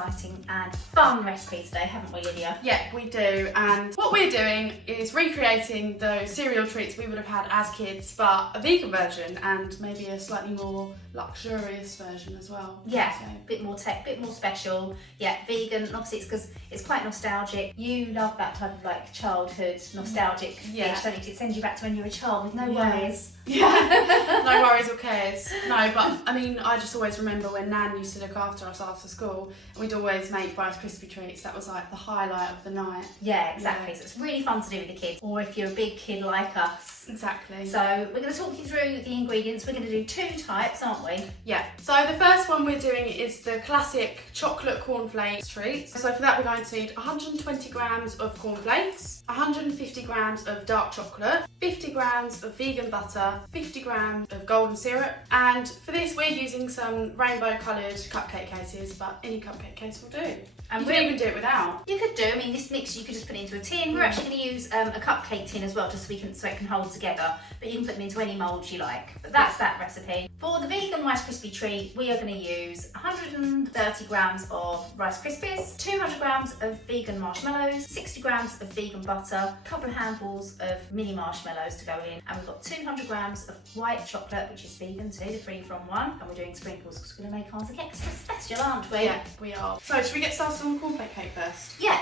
exciting and fun recipe today, haven't we, Lydia? Yeah, we do. And what we're doing is recreating those cereal treats we would have had as kids, but a vegan version and maybe a slightly more luxurious version as well. Yeah, so. bit more tech, bit more special. Yeah, vegan, and obviously it's because it's quite nostalgic. You love that type of like childhood nostalgic dish, don't you? 'Cause it sends you back to when you were a child with no worries. Yeah, no worries or cares. No, but I mean, I just always remember when Nan used to look after us after school, and we'd always make Rice Krispie treats. That was like the highlight of the night. Yeah, exactly. So it's really fun to do with the kids, or if you're a big kid like us. Exactly. So we're going to talk you through the ingredients. We're going to do 2 types, aren't we? Yeah. So the first one we're doing is the classic chocolate cornflakes treats. So for that we're going to need 120 grams of cornflakes, 150 grams of dark chocolate, 50 grams of vegan butter, 50 grams of golden syrup, and for this we're using some rainbow coloured cupcake cases, but any cupcake case will do. And we can even do it without. You could do. I mean, this mix you could just put it into a tin. We're actually going to use a cupcake tin as well, just so it can hold together. But you can put them into any mould you like. But that's that recipe. For the vegan Rice Krispie treat, we are going to use 130 grams of Rice Krispies, 200 grams of vegan marshmallows, 60 grams of vegan butter, a couple of handfuls of mini marshmallows to go in, and we've got 200 grams of white chocolate, which is vegan too, the 3 from 1, and we're doing sprinkles because we're going to make ours extra special, aren't we? Yeah, we are. So should we get started on the cornflake cake first? Yeah.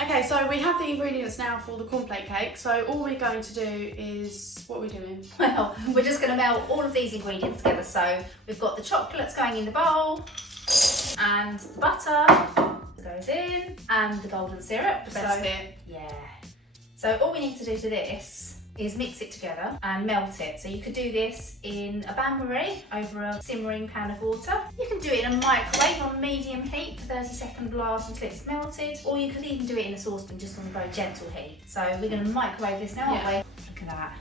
Okay, so we have the ingredients now for the cornflake cake. So all we're going to do is, what are we doing? Well, we're just going to melt all of these ingredients together. So we've got the chocolates going in the bowl, and the butter goes in, and the golden syrup. The best bit. Yeah. So all we need to do to this is mix it together and melt it. So you could do this in a bain-marie over a simmering pan of water. You can do it in a microwave on medium heat for 30-second blast until it's melted, or you could even do it in a saucepan just on a very gentle heat. So we're going to microwave this now, aren't we? Look at that.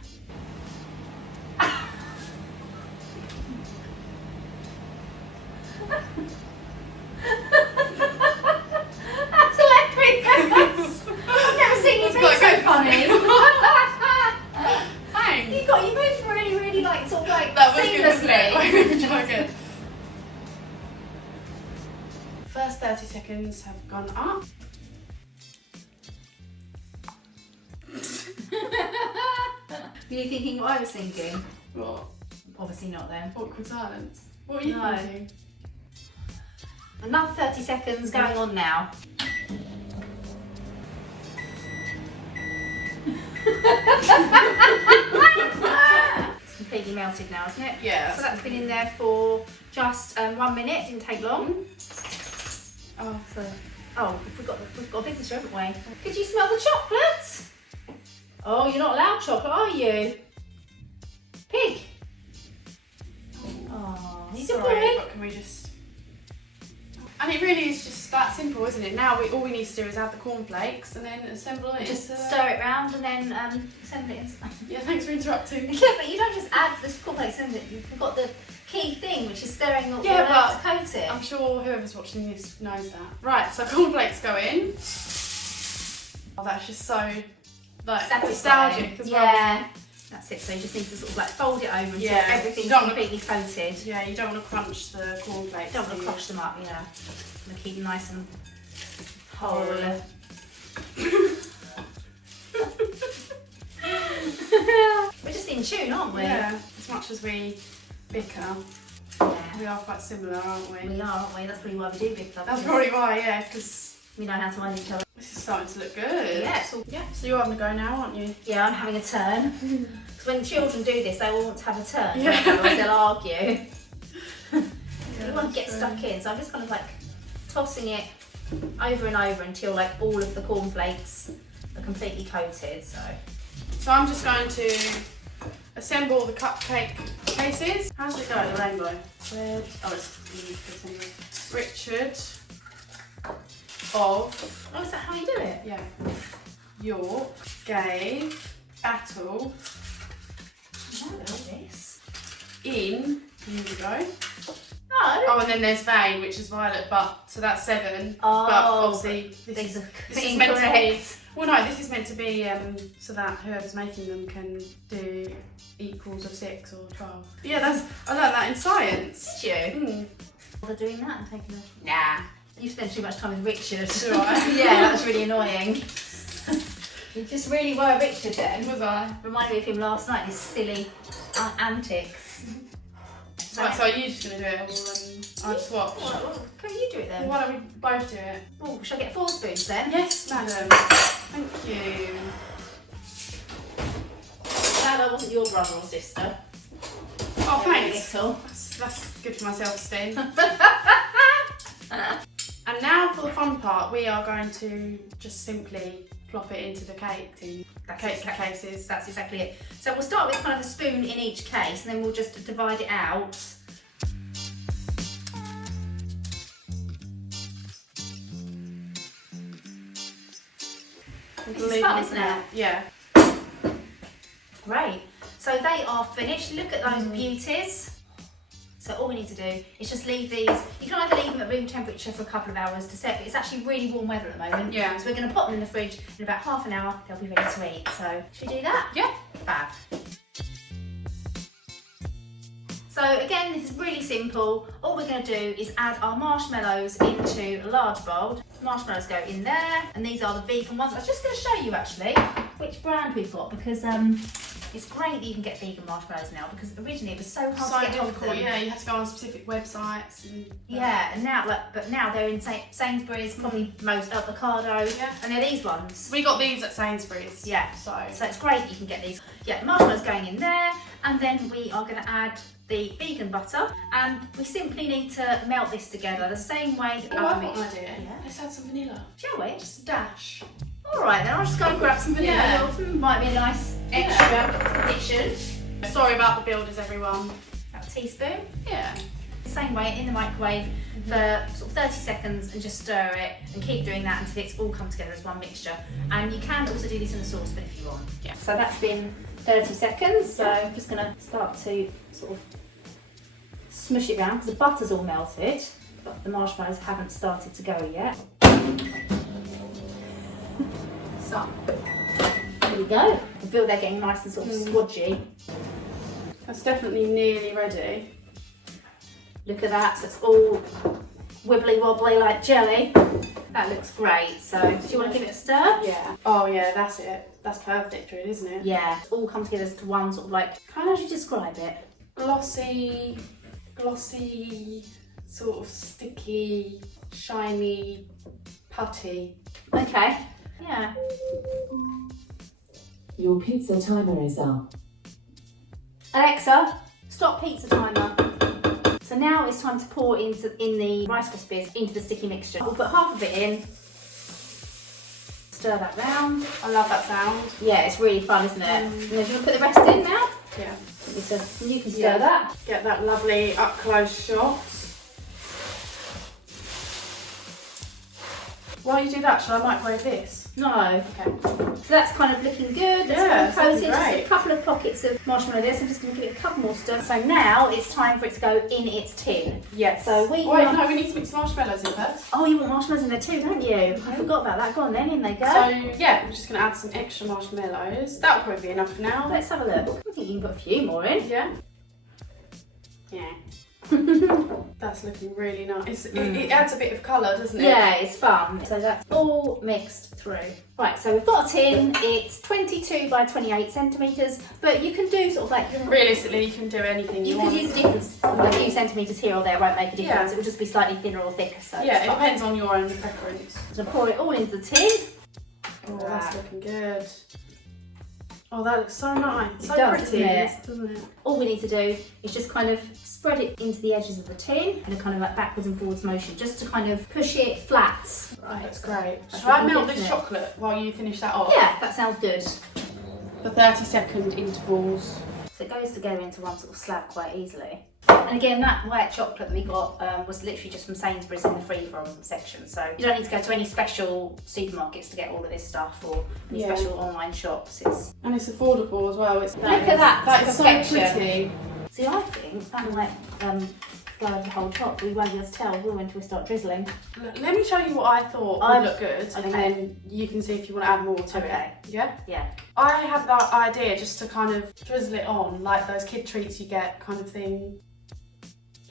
That's hilarious. I've never seen you make so funny. You moved really like sort of like that was seamlessly. Good. First 30 seconds have gone up. Were you thinking what I was thinking? What? Obviously not then. Awkward silence. What were you thinking? Another 30 seconds going on now. It's completely melted now, isn't it? Yeah. So that's been in there for just 1 minute. Didn't take long. We've got a visitor, haven't we? Could you smell the chocolate? Oh, you're not allowed chocolate, are you? Pig. Oh, he's a boy. But can we just? And it really is just that simple, isn't it? Now all we need to do is add the cornflakes and then assemble it. Just stir it round and then assemble it in. Yeah, thanks for interrupting. Yeah, but you don't just add the cornflakes in it. You've forgot the key thing, which is stirring all to coat it. I'm sure whoever's watching this knows that. Right, so cornflakes go in. Oh, that's just so nostalgic as well. Yeah. That's it, so you just need to sort of like fold it over until everything's completely coated. Yeah, you don't want to crunch the cornflakes. You don't want to crush them up, you know. You want to keep them nice and whole. We're just in tune, aren't we? Yeah, as much as we bicker, we are quite similar, aren't we? We are, aren't we? That's probably why we do bicker. That's probably why, yeah, because we know how to mind each other. This is starting to look good. Yeah, so you're having a go now, aren't you? Yeah, I'm having a turn. Because when children do this, they all want to have a turn. Yeah. Otherwise they'll argue. You want to get stuck in, so I'm just kind of like tossing it over and over until like all of the cornflakes are completely coated. So I'm just going to assemble the cupcake cases. How does it go, the rainbow? Red. Oh, it's Richard of. Oh, is that how you do it? Yeah. York gave battle. I don't know this. In. Here we go. Oh, and then there's Vein, which is violet, so that's 7. Oh, but obviously this is meant to be. Well, no, this is meant to be so that whoever's making them can do equals of 6 or 12. Yeah, I learned that in science. Did you? Bother doing that and taking off? Nah. You spend too much time with Richard. Right. Yeah, that's really annoying. You just really were Richard then. Was I? Reminded me of him last night, his silly antics. Right, so are you just going to do it, or I'll just watch? Well, can you do it then? Well, why don't we both do it? Oh, shall I get 4 spoons then? Yes, madam. Thank you. Glad I wasn't your brother or sister. Oh, thanks. Little. That's good for my self-esteem. And now for the fun part, we are going to just simply plop it into the cake tin. Cases. That's exactly it. So we'll start with kind of a spoon in each case and then we'll just divide it out. It's fun, isn't it? Yeah. Great. So they are finished. Look at those beauties. So all we need to do is just leave these. You can either leave them at room temperature for a couple of hours to set, but it's actually really warm weather at the moment. Yeah. So we're going to pop them in the fridge. In about half an hour, they'll be ready to eat. So should we do that? Yeah. Fab. So again, this is really simple. All we're going to do is add our marshmallows into a large bowl. Marshmallows go in there, and these are the vegan ones. I was just going to show you actually which brand we've got because it's great that you can get vegan marshmallows now because originally it was so hard to get hold of them. Yeah, you had to go on specific websites and yeah, and now but now they're in Sainsbury's, probably most Ocado, and they're these ones. we got these at Sainsbury's. Yeah, So it's great that you can get these. Yeah, the marshmallows going in there, and then we are going to add the vegan butter, and we simply need to melt this together the same way that I've the got an idea. Yeah. Let's add some vanilla. Shall we? Just a dash. All right, then I'll just go and grab some vanilla. Yeah. Might be a nice extra addition. Sorry about the builders, everyone. About a teaspoon. Yeah. Same way in the microwave for sort of 30 seconds and just stir it and keep doing that until it's all come together as one mixture. And you can also do this in a saucepan if you want. Yeah. So that's been 30 seconds. So I'm just going to start to sort of smush it around because the butter's all melted, but the marshmallows haven't started to go yet. So there we go. I feel they're getting nice and sort of squodgy. That's definitely nearly ready. Look at that, so it's all wibbly wobbly like jelly. That looks great. So do you want to give it a stir? Yeah. Oh yeah, that's it. That's perfect, really, isn't it? Yeah, it's all come together to one sort of like, how would you describe it? Glossy, sort of sticky, shiny, putty. Okay, yeah. Your pizza timer is up. Alexa, stop pizza timer. So now it's time to pour in the Rice Krispies into the sticky mixture. We'll put half of it in, stir that round. I love that sound. Yeah, it's really fun, isn't it? And then do you want to put the rest in now? Yeah. You can stir that. Get that lovely up close shot. While you do that, shall I microwave this? No. Okay. So that's kind of looking good. Yeah, That's kind of sounds coated. Just great. a couple of pockets of marshmallow there, so I'm just going to give it a couple more stirrs. So now it's time for it to go in its tin. Yes. So we wait, no, we need to mix marshmallows in first. Oh, you want marshmallows in there too, don't you? I forgot about that. Go on then, in they go. So yeah, we're just going to add some extra marshmallows. That'll probably be enough for now. Let's have a look. I think you can put a few more in. Yeah. Yeah. That's looking really nice. It adds a bit of colour, doesn't it? Yeah, it's fun. So that's all mixed through. Right, so we've got a tin. It's 22 by 28 centimetres, but you can do sort of like... Realistically, you can do anything you You could want. use a difference. A few centimetres here or there won't make a difference. Yeah. It will just be slightly thinner or thicker. So Yeah, it's it fine. depends on your own preference. So pour it all into the tin. Oh, that's looking good. Oh, that looks so nice. It So does, pretty, doesn't it? All we need to do is just kind of spread it into the edges of the tin in a kind of like backwards and forwards motion, just to kind of push it flat. Right, that's great. That's Shall I looking melt good, this isn't it? chocolate while you finish that off? Yeah, that sounds good. For 30-second intervals. So it goes together into one sort of slab quite easily. And again, that white chocolate that we got was literally just from Sainsbury's in the free-from section. So you don't need to go to any special supermarkets to get all of this stuff or any special online shops. And it's affordable as well. Look at that, That it's is so perfection. pretty. See, I think that might go over the whole top. We won't be able to tell, will we, until we start drizzling. Let me show you what I thought would look good, and then you can see if you want to add more to it. Yeah? Yeah. I had that idea just to kind of drizzle it on, like those kid treats you get kind of thing.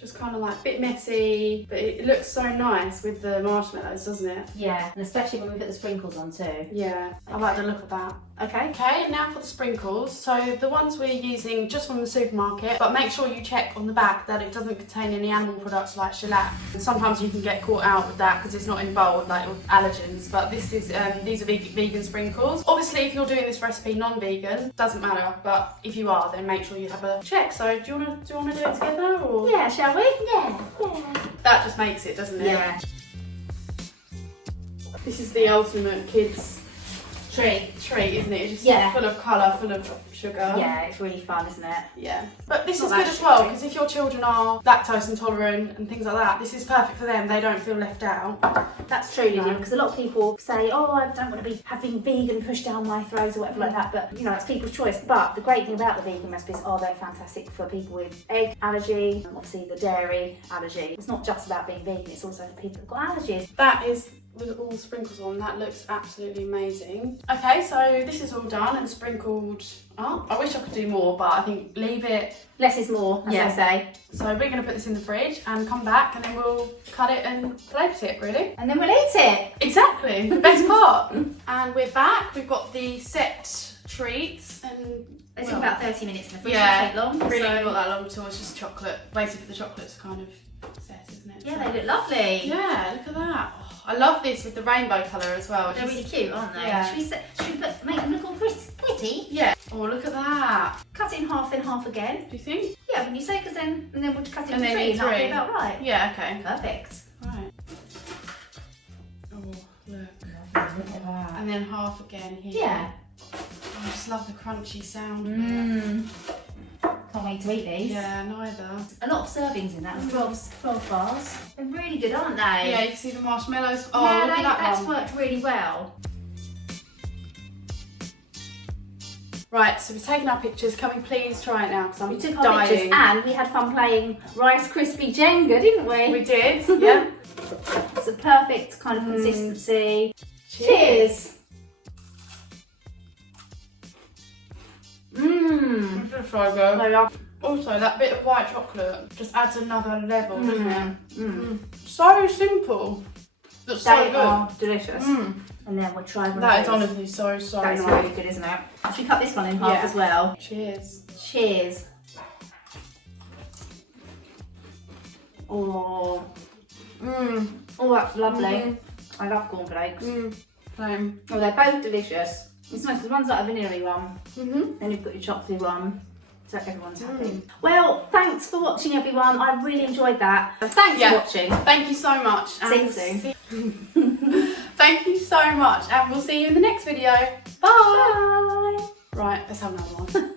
Just kind of like a bit messy, but it looks so nice with the marshmallows, doesn't it? Yeah, and especially when we put the sprinkles on too. Yeah, I like the look of that. Okay. Okay, now for the sprinkles. So the ones we're using just from the supermarket, but make sure you check on the back that it doesn't contain any animal products like shellac. And sometimes you can get caught out with that because it's not in bold, like with allergens, but this is these are vegan sprinkles. Obviously, if you're doing this recipe non-vegan, doesn't matter, but if you are, then make sure you have a check. So do you wanna do it together, or? Yeah, shall we? Yeah. That just makes it, doesn't it? Yeah. This is the ultimate kids Treat. treat, isn't it? It's just Yeah. full of colour, full of sugar. Yeah, it's really fun, isn't it? Yeah. But this Not is that good as well, sugary. because if your children are lactose intolerant and things like that, this is perfect for them. They don't feel left out. That's true, Lydia, No. because a lot of people say, oh, I don't want to be having vegan pushed down my throat or whatever like that, but you know, it's people's choice. But the great thing about the vegan recipes are they're fantastic for people with egg allergy, and obviously the dairy allergy. It's not just about being vegan, it's also for people who've got allergies. That is with all the sprinkles on. That looks absolutely amazing. Okay, so this is all done and sprinkled up. I wish I could do more, but I think leave it. Less is more, as Yeah. they say. So we're going to put this in the fridge and come back, and then we'll cut it and plate it, really. And then we'll eat it. Exactly, the best part. And we're back. We've got the set treats, and They took about 30 minutes in the fridge, yeah, don't take long. really so- not that long at all. It's just chocolate. Waiting for the chocolate to kind of set, isn't it? Yeah, So- they look lovely. Yeah, look at that. Oh, I love this with the rainbow colour as well. They're Just- really cute, aren't they? Yeah. Should we make them look all pretty? Yeah. Oh, look at that. Cut it in half, then half again. Do you think? Yeah, when you say, because then, and then we'll cut it And into then three, and that'll be three. about right. Yeah, okay. Perfect. Right. Oh, look. Look at that. And then half again here. Yeah. Oh, I just love the crunchy sound. Mmm. Can't wait to eat these. Yeah, neither. A lot of servings in that. 12 bars. They're really good, aren't they? Yeah, you can see the marshmallows. Oh, yeah, look at that that's one. worked really well. Right, so we've taken our pictures. Can we please try it now? Because I'm We took our dying. pictures and we had fun playing Rice Krispie Jenga, didn't we? We did, yeah. It's a perfect kind of consistency. Cheers. Mmm. It's so good. I love. Also, that bit of white chocolate just adds another level, doesn't it? Mm. So simple. That's so They good. are delicious. Mm. And then we'll try one That of is those. honestly so That is nice. really good, isn't it? Should we cut this one in half Yeah. as well? Cheers. Cheers. Oh, oh, that's lovely. Mhm. I love cornflakes. Same. Oh, they're both delicious. It's nice because one's like a vanilla one, Mm-hmm. then you've got your chocolatey one, so everyone's happy. Well, thanks for watching, everyone. I really enjoyed that. Thanks Yeah. for watching. Thank you so much. See you and soon. Thank you so much, and we'll see you in the next video. Bye. Bye. Right, let's have another one.